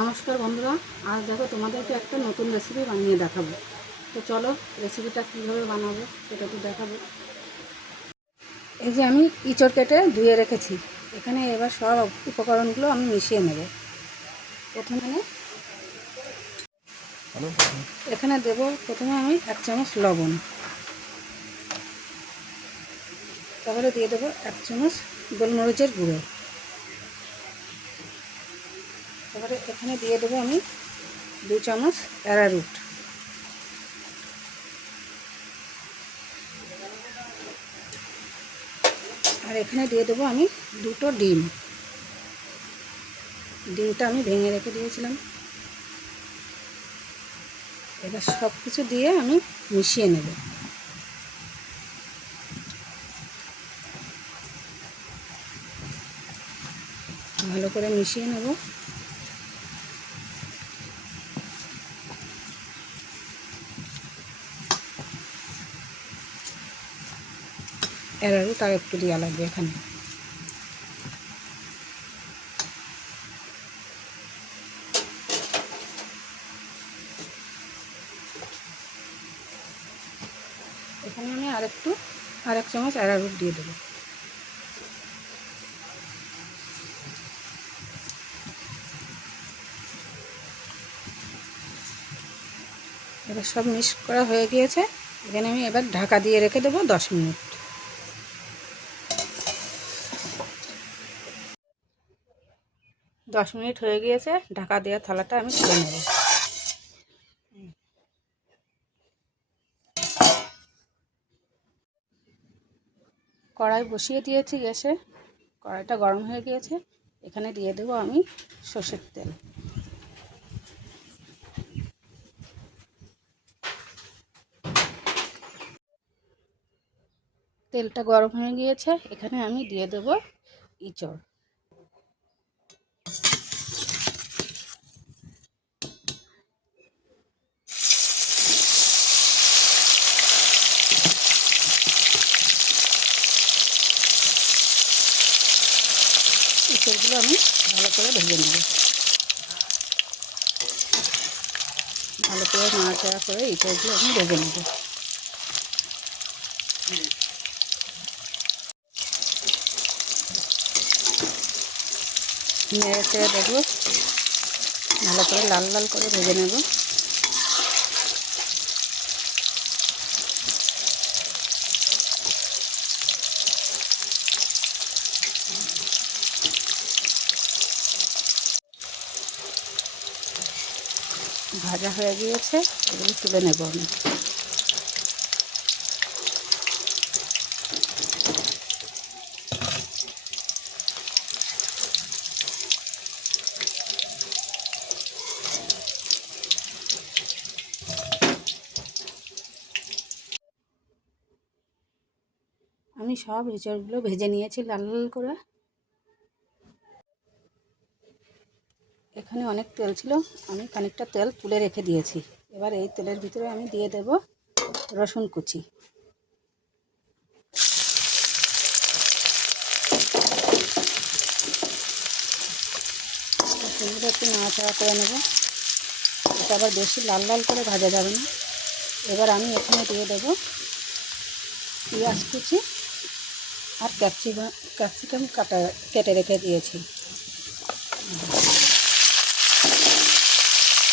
নমস্কার বন্ধুরা, আজ দেখো তোমাদেরকে একটা নতুন রেসিপি বানিয়ে দেখাবো। তো চলো রেসিপিটা কীভাবে বানাবো সেটা তো দেখাবো। এই যে আমি ইঁচড় কেটে ধুয়ে রেখেছি, এখানে এবার সব উপকরণগুলো আমি মিশিয়ে নেব। প্রথমে এখানে দেব প্রথমে আমি 1 চামচ লবণ, তারপরে দিয়ে দেবো 1 চামচ গোলমরিচের গুঁড়ো, তারপরে এখানে দিয়ে দেবো আমি 2 চামচ অ্যারারুট, আর এখানে দিয়ে দেবো আমি 2টো ডিম। ডিমটা আমি ভেঙে রেখে দিয়েছিলাম। এবার সব কিছু দিয়ে আমি মিশিয়ে নেব। ভালো করে মিশিয়ে নেব। অ্যারারুট আর একটু দেওয়া লাগবে এখানে। এখানে আমি আর 1 চামচ অ্যারারুট দিয়ে দেবো। এবার সব মিক্স করা হয়ে গিয়েছে। এখানে আমি এবার ঢাকা দিয়ে রেখে দেবো 10 মিনিট। দশ মিনিট হয়ে গিয়েছে, ঢাকা দেওয়া থালাটা আমি তুলে নেব। কড়াই বসিয়ে দিয়েছি গ্যাসে, কড়াইটা গরম হয়ে গিয়েছে। এখানে দিয়ে দেবো আমি সর্ষের তেল। তেলটা গরম হয়ে গিয়েছে, এখানে আমি দিয়ে দেবো ইঁচড়। ইঁচড়গুলো আমি ভালো করে ভেজে নেব। ভালো করে নাড়াচাড়া করে ইঁচড়গুলো আমি ভেজে নেব। নেড়ে চেড়ে দেবো, ভালো করে লাল লাল করে ভেজে নেব। ভাজা হয়ে গিয়েছে, এগুলো তুলে নেব আমি। আমি সব এঁচড়গুলো ভেজে নিয়েছি লাল লাল করে। এখানে অনেক তেল ছিল, আমি খানিকটা তেল তুলে রেখে দিয়েছি। এবার এই তেলের ভিতরে আমি দিয়ে দেব রসুন কুচি। রসুনগুলো একটু নাড়াচাড়া করে নেব। এটা আবার বেশি লাল লাল করে ভাজা যাবে না। এবার আমি এখানে দিয়ে দেব পেঁয়াজ কুচি আর ক্যাপসিকাম কেটে রেখে দিয়েছি।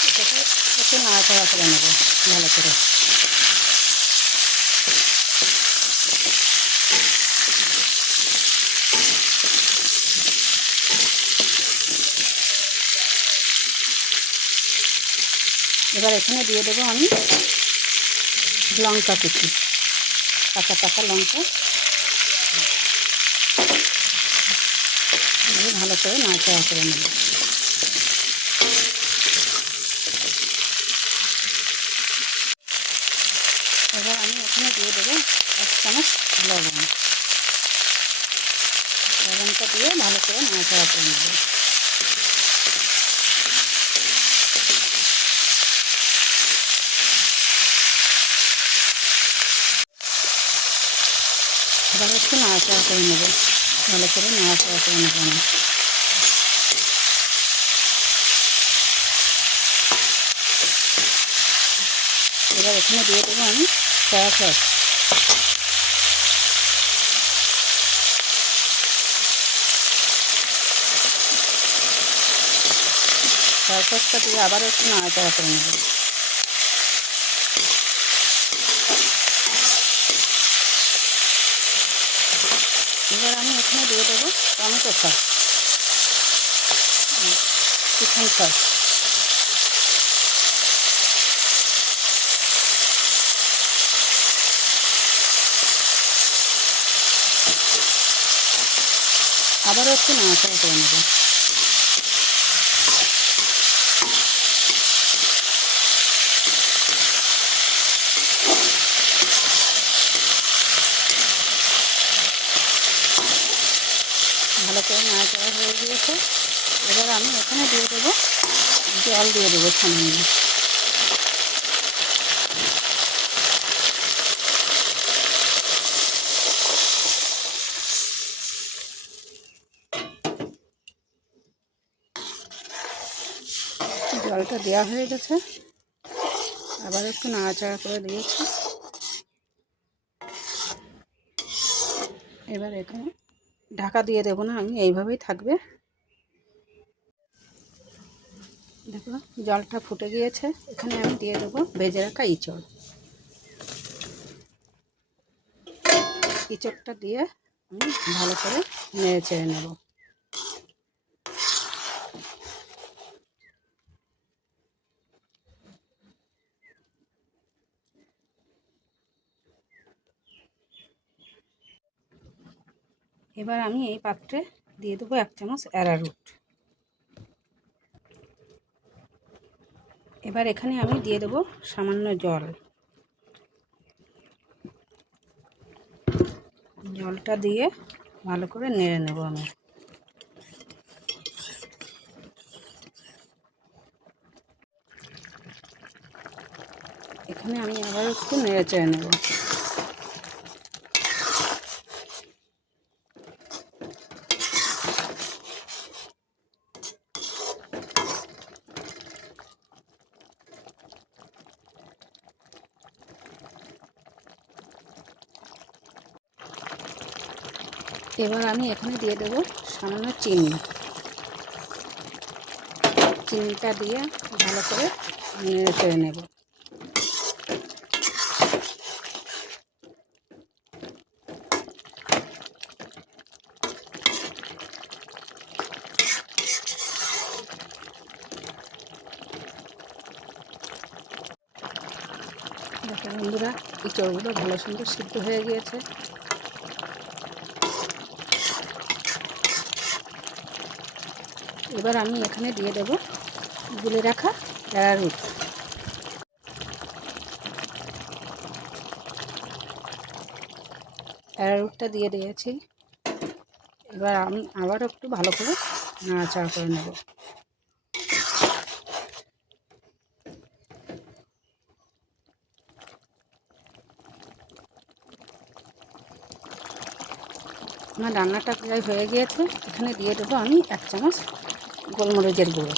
এটাকে একটু নাড়াচাড়া করে নেব ভালো করে। এবার এখানে দিয়ে দেবো আমি লঙ্কা কুচি, পাকা পাকা লঙ্কা। ভালো করে নাড়াচাড়া করে নেব। এবার আমি এখানে দিয়ে দেবো 1 চামচ লবণ। লবণটা দিয়ে ভালো করে নাড়াচাড়া করে নেব। এবার একটু নাড়াচাড়া করে নেব, ভালো করে নাড়াচাড়া করে নেব আমি। এবার এখানে দিয়ে দেবো আমি সয়া সস। সয়া সসটা দিয়ে আবারও একটু নাড়াচাড়া করে নেব। এবার আমি এখানে দিয়ে দেবো টমেটো সস, চিকেন সস। আবারও একটু নাড়াচাড়া করে নেব। ভালো করে নাড়াচাড়া হয়ে গিয়েছে। এবার আমি এখানে দিয়ে দেবো জল, দিয়ে দেবো সামান্য। জলটা দেওয়া হয়ে গেছে, আবার একটু নাড়াচাড়া করে দিয়েছি। এবার এখানে ঢাকা দিয়ে দেবো না, আমি এইভাবেই থাকবে। দেখো জলটা ফুটে গিয়েছে, এখানে আমি দিয়ে দেবো ভেজে রাখা ইঁচড়। ইঁচড়টা দিয়ে আমি ভালো করে নেড়ে চেড়ে নেব। এবার আমি এই পাত্রে দিয়ে দেবো 1 চামচ অ্যারারুট। এবার এখানে আমি দিয়ে দেবো সামান্য জল। জলটা দিয়ে ভালো করে নেড়ে নেব আমি। এখানে আমি আবার একটু নেড়ে চেড়ে নেব। এবার আমি এখানে দিয়ে দেবো সামান্য চিনি। চিনিটা দিয়ে ভালো করে নেড়ে চেড়ে নেব। দেখো বন্ধুরা, ইঁচড়গুলো ভালো সুন্দর সিদ্ধ হয়ে গিয়েছে। এবার আমি এখানে দিয়ে দেব গুলে রাখা অ্যারারুট। অ্যারারুটটা দিয়ে দিয়েছি। এবার আমি আবার একটু ভালো করে নাড়াচাড়া করে নেব। আমার রান্নাটা প্রায় হয়ে গিয়েছে। এখানে দিয়ে দেবো আমি 1 চামচ গোলমরিচের গুঁড়ো।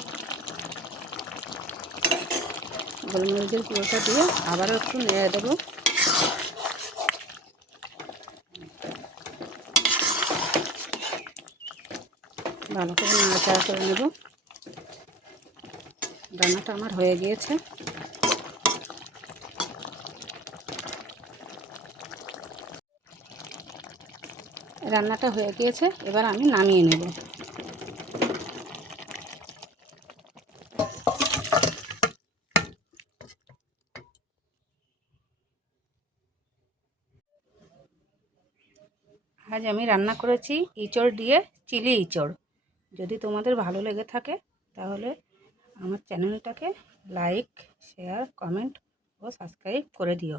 গোলমরিচের গুঁড়োটা দিয়ে আবারও একটু নেড়ে দেবো। ভালো করে নাড়াচাড়া করে নেব। রান্নাটা আমার হয়ে গিয়েছে। রান্নাটা হয়ে গিয়েছে, এবার আমি নামিয়ে নেব। আজ আমি রান্না করেছি ইঁচড় দিয়ে চিলি ইঁচড়। যদি তোমাদের ভালো লেগে থাকে তাহলে আমার চ্যানেলটাকে লাইক, শেয়ার, কমেন্ট ও সাবস্ক্রাইব করে দিও।